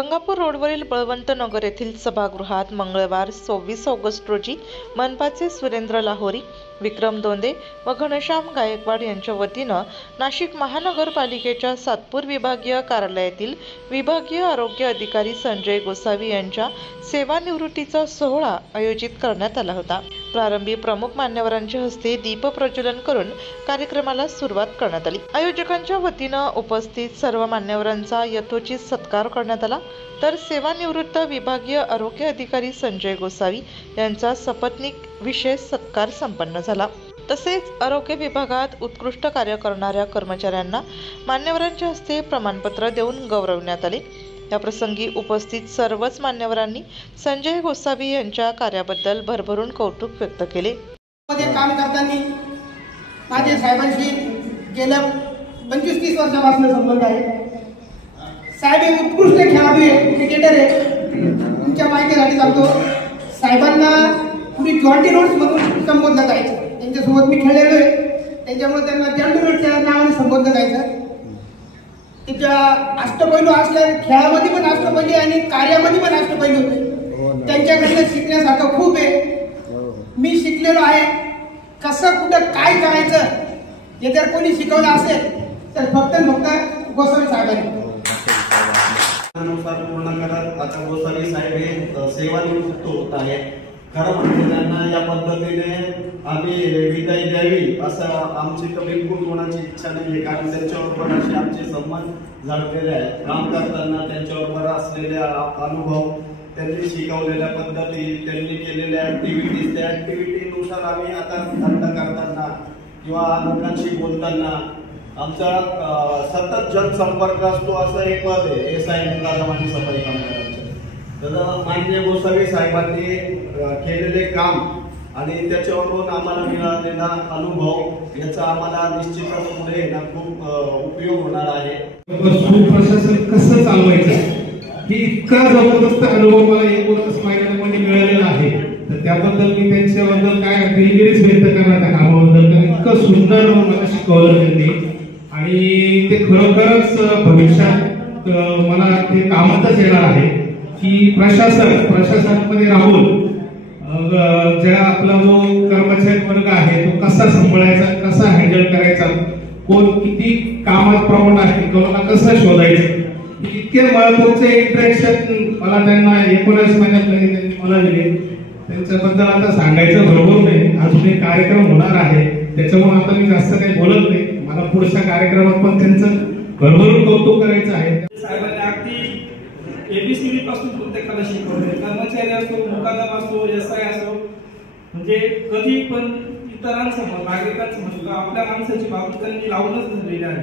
गंगापूर रोडवरील बळवंत नगर येथील सभागृहात मंगळवार 26 ऑगस्ट रोजी मनपाचे सुरेंद्र लाहोरी, विक्रम दोंदे व घनश्याम गायकवाड यांच्या वतीनं नाशिक महानगरपालिकेच्या सातपूर विभागीय कार्यालयातील विभागीय आरोग्य अधिकारी संजय गोसावी यांच्या सेवानिवृत्तीचा सोहळा आयोजित करण्यात आला होता। प्रारंभी प्रमुख मान्यवरांच्या हस्ते दीप प्रज्वलन करून कार्यक्रमाला सुरुवात करण्यात आली। आयोजकांच्या वतीनं उपस्थित सर्व मान्यवरांचा यथोचित सत्कार करण्यात आला, तर सेवानिवृत्त विभागीय आरोग्य अधिकारी संजय गोसावी यांचा सपत्नीक विशेष सत्कार संपन्न झाला। तसेच आरोग्य विभागात उत्कृष्ट कार्य करणाऱ्या कर्मचाऱ्यांना मान्यवरांच्या हस्ते प्रमाणपत्र देऊन गौरवण्यात आले। या प्रसंगी उपस्थित सर्वच मान्यवरांनी संजय गोसावी यांच्या कार्याबद्दल भरभरून कौतुक व्यक्त केले। काम करताना माझे साहेबांशी गेल्या 25-30 वर्षापासून संबंध आहे। साहेब हे उत्कृष्ट खेळाडू आहे, क्रिकेटर आहे। तुमच्या माहितीसाठी सांगतो, साहेबांना पुढे जॉन्टी रोड्स मधून संबोधलं जायचं। त्यांच्यासोबत मी खेळलेलो आहे, त्याच्यामुळे त्यांना जॉन्टी रोडच्या नावाने संबोधलं जायचं। त्याच्या अष्टपैलू असल्या, खेळामध्ये पण अष्टपैलू आणि कार्यामध्ये पण अष्टपैलू होते। त्यांच्याकडे शिकण्यासारखं खूप आहे। मी शिकलेलो आहे कसं कुठं काय करायचं, हे जर कोणी शिकवलं असेल तर फक्त गोसावी साहेबांनी अनुसार पूर्ण करत आता गोसावी साहेब हे सेवानिवृत्त होत आहे। खरं म्हणजे त्यांना या पद्धतीने आम्ही विदाई द्यावी असं आमची तर बिलकुल कोणाची इच्छा नाही, कारण त्यांच्याबरोबर असे आमचे संबंध झालेले आहेत। काम करताना त्यांच्याबरोबर असलेले अनुभव, त्यांनी शिकवलेल्या पद्धती, त्यांनी केलेल्या ऍक्टिव्हिटीज, त्या ऍक्टिव्हिटीनुसार आम्ही आता धंदा करताना किंवा लोकांशी बोलताना आमचा सतत जनसंपर्क असतो। असं एक पद आहे एसआय मुकादम आणि सफाई कामगारांचे। तर माननीय गोसावी साहेबांनी केलेले काम आणि त्याच्यावरून आम्हाला मिळालेला अनुभव याचा आम्हाला निश्चितच पुढे ना खूप उपयोग होणार आहे। सुप्रशासन कसं चालवायचं ही इतका जबरदस्त अनुभव मला एकूणच महिन्यामध्ये मिळालेला आहे। तर त्याबद्दल मी त्यांच्याबद्दल काय दिलगिरीच व्यक्त करणार त्या कामाबद्दल, इतकं सुंदर मला शिकवलं त्यांनी आणि ते खरोखरच भविष्यात मला ते कामातच येणार आहे की प्रशासनामध्ये राहून ज्या आपला जो कर्मचारी वर्ग आहे तो कसा सांभाळायचा, कसा हँडल करायचा, कोण किती कामात प्रमाण आहे, कोणाला कसं शोधायचं, इतके महत्त्वाचे इंटरॅक्शन मला त्यांना 19 महिन्यात मला दिले। त्यांच्याबद्दल आता सांगायचं बरोबर नाही, अजून एक कार्यक्रम होणार आहे त्याच्यामुळे आता मी जास्त काही बोलत नाही। मला पुढच्या कार्यक्रमात पण त्यांचं भरभरून कौतुक करायचं आहे। साहेबांनी अगदी एबीसीडी पासून प्रत्येकाला शिकवले, कर्मचारी असो, मुकादम असो, एसआय असो, म्हणजे कधी पण इतरांसमोर नागरिकांसमोर आपल्या माणसाची बाजू त्यांनी लावूनच धरलेली आहे।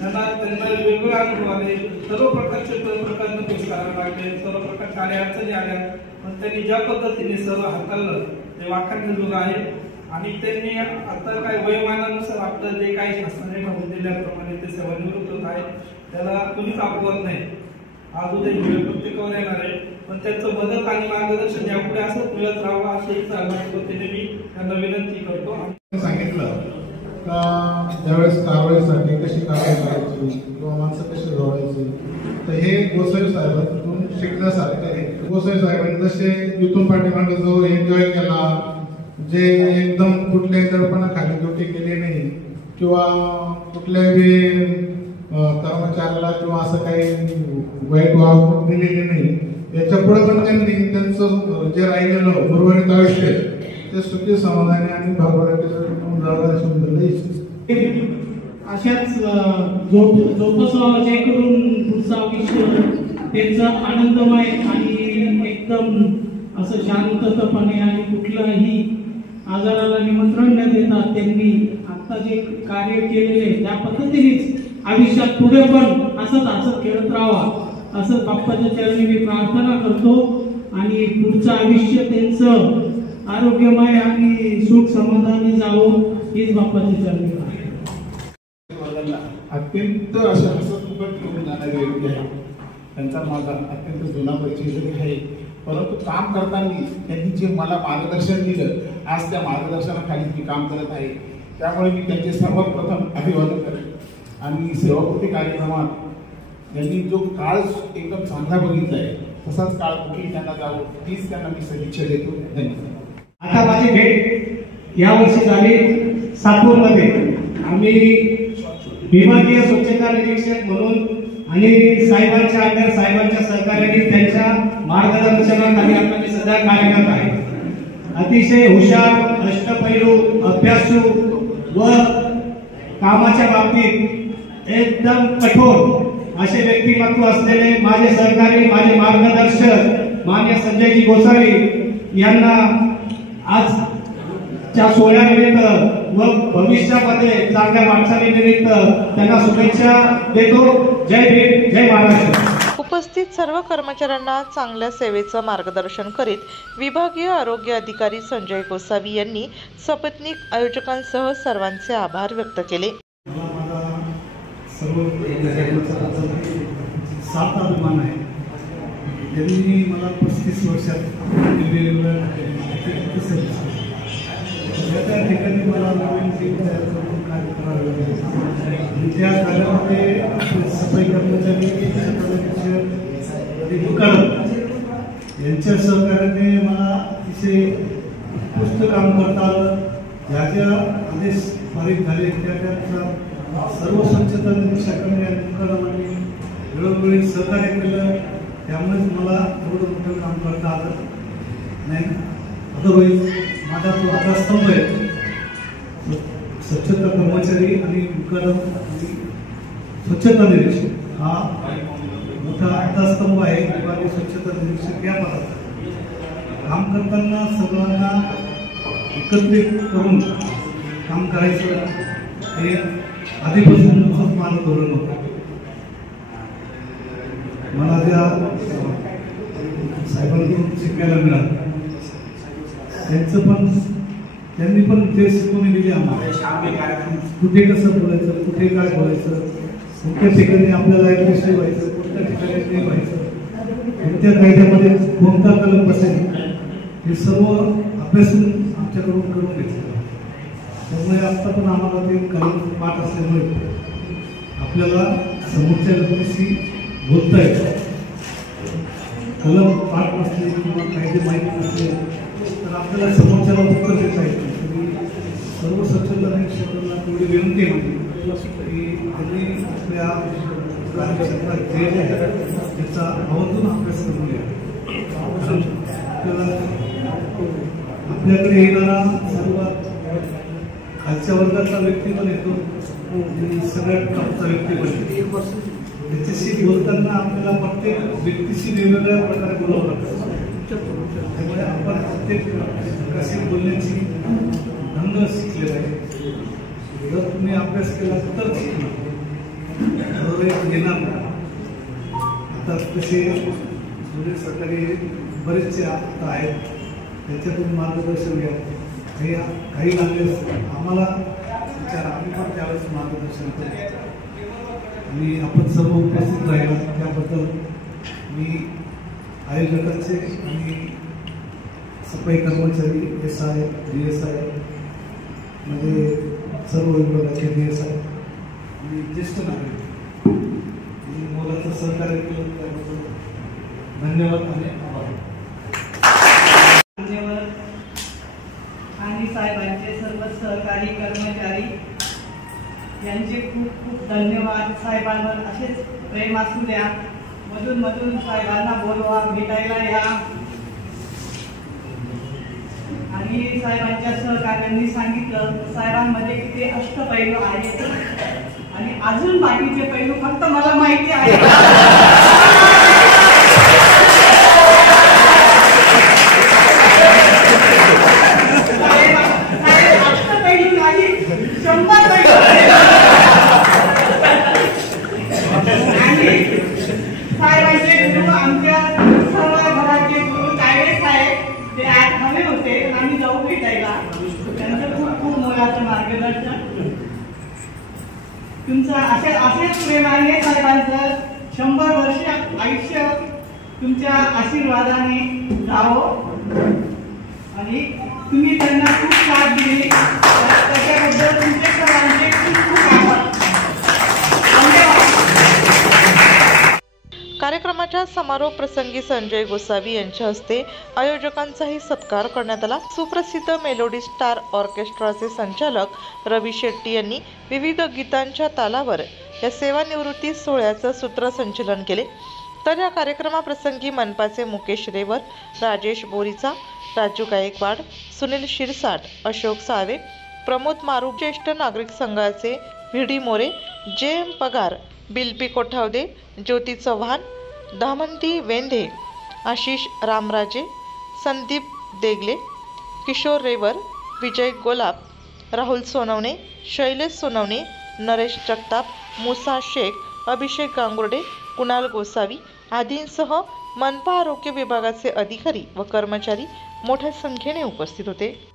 त्यांना वेगवेगळे अनुभव आले, सर्व प्रकारचे प्रकारचे फेस करावे लागले, सर्व प्रकारच्या अडचणी आल्या, पण त्यांनी ज्या पद्धतीने सर्व हाताळलं ते वाखाणण्याजोगं आहे। आणि त्यांनी आता काय वयोमानानुसार आपलं जे काही शासनाने ठरवून दिल्याप्रमाणे ते सेवानिवृत्त होत आहे, त्याला कोणीच अपवाद नाही। आज उद्या प्रत्येकावर येणार आहे, पण त्यांचं मदत आणि मार्गदर्शन यापुढे असंच मिळत राहावं अशी पद्धतीने मी त्यांना विनंती करतो। सांगितलं का ज्यावेळेस कारवाईसाठी कशी कारवाई करायची किंवा माणसं कशी जोडायची, तर हे गोसावी साहेबांकडून शिकण्यासारखं आहे। गोसावी साहेबांनी जसे इथून पाठीमागे जो एन्जॉय केला, जे एकदम कुठल्याही दडपणाखाली ड्युटी केली नाही किंवा कुठल्याही कर्मचाऱ्याला किंवा असं काही वाईट वागणूक दिलेली नाही, याच्या पुढे पण त्यांनी त्यांचं जे राहिलेलं उर्वरित आयुष्य ते सुखी समाधानी आणि अशाच जोपासावा जे करून पुढचा आयुष्य त्यांचं आनंदमय आणि एकदम असं शांततापणे आणि कुठलाही आजाराला निमंत्रण न देता त्यांनी आता जे कार्य केलेले त्या पद्धतीनेच आयुष्यात पुढे पण असंच हसत खेळत राहावा असं बाप्पाच्या चरणी मी प्रार्थना करतो आणि पुढचं आयुष्य त्यांचं आरोग्यमय आणि सुख समाधानी जावं हीच बाप्पाच्या चरणी अत्यंत अशा हसत फुकट घेऊन जाणारी व्यक्ती आहे। त्यांचा माझा अत्यंत जुना परिचय आहे, परंतु काम करताना त्यांनी जे मला मार्गदर्शन दिलं, आज त्या मार्गदर्शनाखाली मी काम करत आहे। त्यामुळे मी त्यांचे सर्वप्रथम अभिवादन करेन आणि सेवाकृती कार्यक्रमात यांनी जो काळ एकदम चांगला बघितलाय तसाच काळ कुठेही त्यांना जावं तीच त्यांना मी सदिच्छा देतो. धन्यवाद. आता माझी भेट यावर्षी झाली सातपूरमध्ये. आम्ही विभागीय स्वच्छता निरीक्षक म्हणून आणि साहेबांच्या अंडर साहेबांच्या सहकार्याने त्यांच्या मार्गदर्शनाखाली आपण सध्या कार्यरत आहे. अतिशय हुशार, अष्टपैलू, अभ्यासू व कामाच्या बाबतीत एकदम कठोर असे व्यक्तिमत्व असलेले माझे सहकारी, माझे मार्गदर्शक मान्य संजयजी गोसावी यांना आजच्या सोहळ्यानिमित्त व भविष्यामध्ये चांगल्या वाटचालीनिमित्त त्यांना शुभेच्छा देतो. जय भीम, जय महाराष्ट्र. उपस्थित सर्व कर्मचाऱ्यांना चांगल्या सेवेचं मार्गदर्शन करीत विभागीय आरोग्य अधिकारी संजय गोसावी यांनी सपत्नीक आयोजकांसह सर्वांचे आभार व्यक्त केले. सर्व सात अभिमान आहे. त्यांनी मला 35 वर्षात त्या ठिकाणी मला नवीन टीम तयार करून कार्य करावे लागले. त्या कार्यामध्ये सफाई कर्मचारी यांच्या सहकार्याने मला अतिशय उत्कृष्ट काम करता आलं. ज्या ज्या आदेश पारित झाले त्या सर्व स्वच्छता निरीक्षकांनी आणि मुख्यालयाने वेळोवेळी सहकार्य केलं. त्यामुळेच मला एवढं मोठं काम करता आलं नाही. अदरवाईज माझा तो आधारस्तंभ आहे स्वच्छता कर्मचारी आणि मुख्यालय आणि स्वच्छता निरीक्षक हा मोठा आधारस्तंभ आहे. विभागीय स्वच्छता निरीक्षक या पदाचा काम करताना सर्वांना एकत्रित करून काम करायचं हे आधीपासून माझं धोरण होतं. मला त्या साहेबांकडून शिकायला मिळालं. त्यांनी पण ते शिकवून दिली आम्हाला कुठे कसं बोलायचं, कुठे काय बोलायचं, कोणत्या ठिकाणी आपल्याला ऍडमिशन व्हायचं, कोणत्या ठिकाणी नाही व्हायचं, कोणत्या कायद्यामध्ये कोणता कलम बसेल हे सर्व अभ्यासून आमच्याकडून करून घेतलं. त्यामुळे आता पण आम्हाला ते कलम पाठ असल्यामुळे आपल्याला समोरच्या व्यक्तीशी बोलता येतं. कलम पाठ नसले किंवा कायदे माहीत नसले तर आपल्याला समोरच्याला उत्तर देता येतं. सर्व स्वच्छता निरीक्षकांना तेवढी विनंती होती की त्यांनी आपल्या कार्यक्षेत्रात जे त्याचा आवर्जून अभ्यास करून घ्या. आपल्याकडे येणारा सर्वात खालच्या वर्गाचा व्यक्ती पण येतो आणि सगळ्यात टॉपचा व्यक्ती पण येतो. त्याच्याशी बोलताना आपल्याला प्रत्येक व्यक्तीशी वेगवेगळ्या प्रकारे बोलावं लागतं. त्यामुळे आपण प्रत्येक कशी बोलण्याची ढंग शिकलेला आहे. जर तुम्ही अभ्यास केला तर शिकणार घेणार नाही. आता तसे जुने सरकारी बरेचसे आता आहेत त्याच्यातून मार्गदर्शन घ्या. काही लागले आम्हाला विचार आम्ही पण त्यावेळेस मार्गदर्शन करतो. आणि आपण सर्व उपस्थित राहिला त्याबद्दल मी आयोजकांचे आणि सफाई कर्मचारी SI DSI म्हणजे सर्व विभागाचे DSI आणि ज्येष्ठ नागरिक आणि मोलाचं सहकार्य केलं त्याबद्दल धन्यवाद आणि आभार. आणि साहेबांचे सर्व सहकारी कर्मचारी यांचे खूप खूप धन्यवाद. साहेबांवर असेच प्रेम असू द्या. मधून मधून साहेबांना बोलवा, भेटायला या. आणि साहेबांच्या सहकार्यांनी सांगितलं साहेबांमध्ये किती अष्टपैलू आहेत आणि अजून बाकीचे पैलू फक्त मला माहिती आहे. तुमचं असेच प्रेमाने साहेबांचं 100 वर्ष आयुष्य तुमच्या आशीर्वादाने जावं आणि तुम्ही त्यांना खूप साथ दिली त्याच्याबद्दल तुमचे सर्वांचे खूप खूप आभार. धन्यवाद. समारोप प्रसंगी संजय गोसावी यांच्या हस्ते आयोजकांचाही सत्कार करण्यात आला। सुप्रसिद्ध मेलोडी स्टार ऑर्केस्ट्राचे संचालक रवी शेट्टी यांनी विविध गीतांच्या तालावर या सेवानिवृत्ती सोहळ्याचं सूत्रसंचलन केले। तर या कार्यक्रमाप्रसंगी मनपाचे मुकेश रेवर, राजेश बोरीचा, राजू गायकवाड, सुनील शिरसाट, अशोक साळवे, प्रमोद मारू, ज्येष्ठ नागरिक संघाचे व्ही.डी. मोरे, जे.एम. पगार, बिल्पी कोठावदे, ज्योती चव्हाण, धामंती वेंधे, आशिष रामराजे, संदीप देगले, किशोर रेवर, विजय गोलाप, राहुल सोनवणे, शैलेश सोनवणे, नरेश जगताप, मुसा शेख, अभिषेक गांगुर्डे, कुणाल गोसावी आदींसह मनपा आरोग्य विभागाचे अधिकारी व कर्मचारी मोठ्या संख्येने उपस्थित होते।